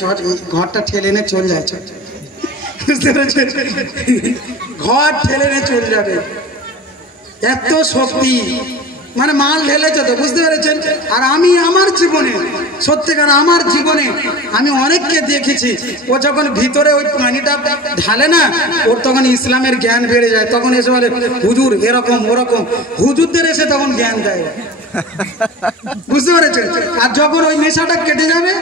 চল এই ঘরটা ঠেলে এনে চলে যায়, বুঝতে পেরেছেন? ঘর ঠেলে এনে চলে যাবে, এত শক্তি, মানে মাল ঢেলেছে তো, বুঝতে পেরেছেন? আর আমি আমার জীবনে, সত্যিকার আমার জীবনে আমি অনেককে দেখেছি, ও যখন ভিতরে ওই পানিটা ঢালে না, ওর তখন ইসলামের জ্ঞান বেড়ে যায়, তখন এসে বলে হুজুর এরকম ওরকম, হুজুরদের এসে তখন জ্ঞান দেয়, বুঝতে পেরেছেন? আর যখন ওই নেশাটা কেটে যাবে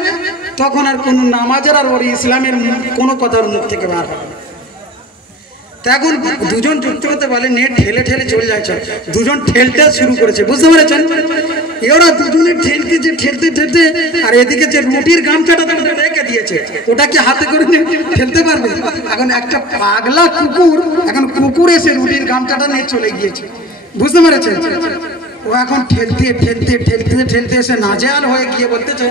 তখন আর কোনো নামাজের আর ওর ইসলামের কোনো কথার মুখ থেকে বার হবে। এখন দুজন যুক্ত হতে পারলে নেট ঠেলে ঠেলে চলে যাচ্ছে, দুজন ঠেলতে শুরু করেছে, বুঝতে পেরেছেন? এরা দুজনে ঠেলতেছে ঠেলতে ঠেলতে, আর এদিকে যে রুটির গামছাটা রেখে দিয়েছে ওটা কি হাতে করে ঠেলতে পারবে? এখন একটা পাগলা কুকুর, এখন কুকুর এসে রুটির গামছাটা নিয়ে চলে গিয়েছে, বুঝতে পেরেছেন? ও এখন ঠেলতে ঠেলতে ঠেলতে ঠেলতে এসে নাজেহাল হয়ে গিয়ে বলতেছে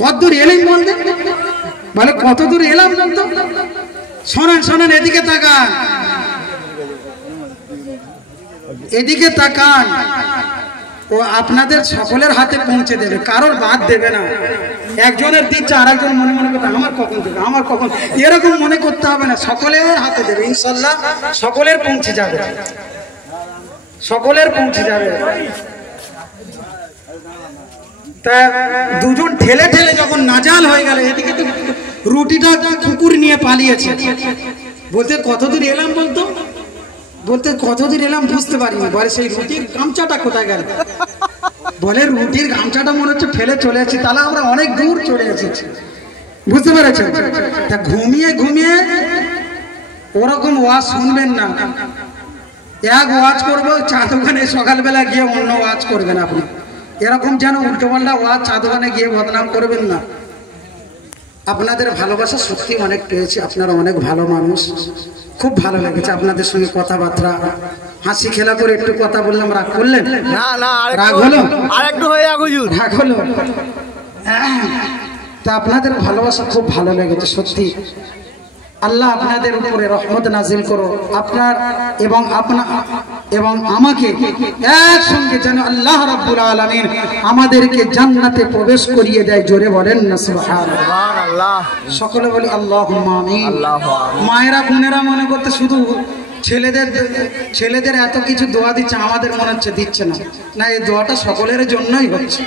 কত দূর এলেন বলতে, বলে কত দূর এলাম বলতো। শোনেন শোনেন, এদিকে তাকান, এদিকে তাকান, ও আপনাদের সকলের হাতে পৌঁছে দেবে, কারোর বাদ দেবে না। একজনের দিচ্ছে আর একজন মনে মনে করতে আমার কখন দেবে, আমার কখন, এরকম মনে করতে হবে না, সকলের হাতে দেবে ইনশাল্লাহ, সকলের পৌঁছে যাবে, সকলের পৌঁছে যাবে। তা দুজন ঠেলে ঠেলে যখন নাজাল হয়ে গেল, এদিকে তো রুটিটা কুকুর নিয়ে পালিয়েছে, বলতে কতদূর এলাম বলতো, বলতে কতদূর এলাম বুঝতে পারিনি, বলে সেই রুটির গামছাটা কোথায় গেল, বলে রুটির গামছাটা মনে হচ্ছে ফেলে চলে যাচ্ছি, তাহলে আমরা অনেক দূর চলে এসেছি, বুঝতে পেরেছেন? তা ঘুমিয়ে ঘুমিয়ে ওরকম ওয়াজ শুনবেন না, এক ওয়াজ করবো চা দোকানে সকালবেলা গিয়ে অন্য ওয়াজ করবেন আপনি, এরকম যেন উল্টো পাল্টা ওয়াজ চা দোকানে গিয়ে বদনাম করবেন না। আপনাদের ভালোবাসা সত্যি অনেক পেয়েছি, আপনারা অনেক ভালো মানুষ, খুব ভালো লেগেছে আপনাদের সঙ্গে কথাবার্তা, হাসি খেলা করে একটু কথা বললাম, রাগ করলেন? রাগ হলো? রাগ হলো? তা আপনাদের ভালোবাসা খুব ভালো লেগেছে সত্যি। আল্লাহ আপনাদের উপরে রহমত নাজিল করো, আপনার এবং এবং আমাকে একসঙ্গে যেন আল্লাহ রাব্বুল আলামিন আমাদেরকে জান্নাতে প্রবেশ করিয়ে দেয়, জোরে বলেন না সুবহানাল্লাহ। সকলে বলি আল্লাহুম্মা আমিন। মায়েরা বোনেরা মনে করতে শুধু ছেলেদের এত কিছু দোয়া দিচ্ছে, আমাদের মনে হচ্ছে দিচ্ছে না, না এই দোয়াটা সকলের জন্যই হচ্ছে।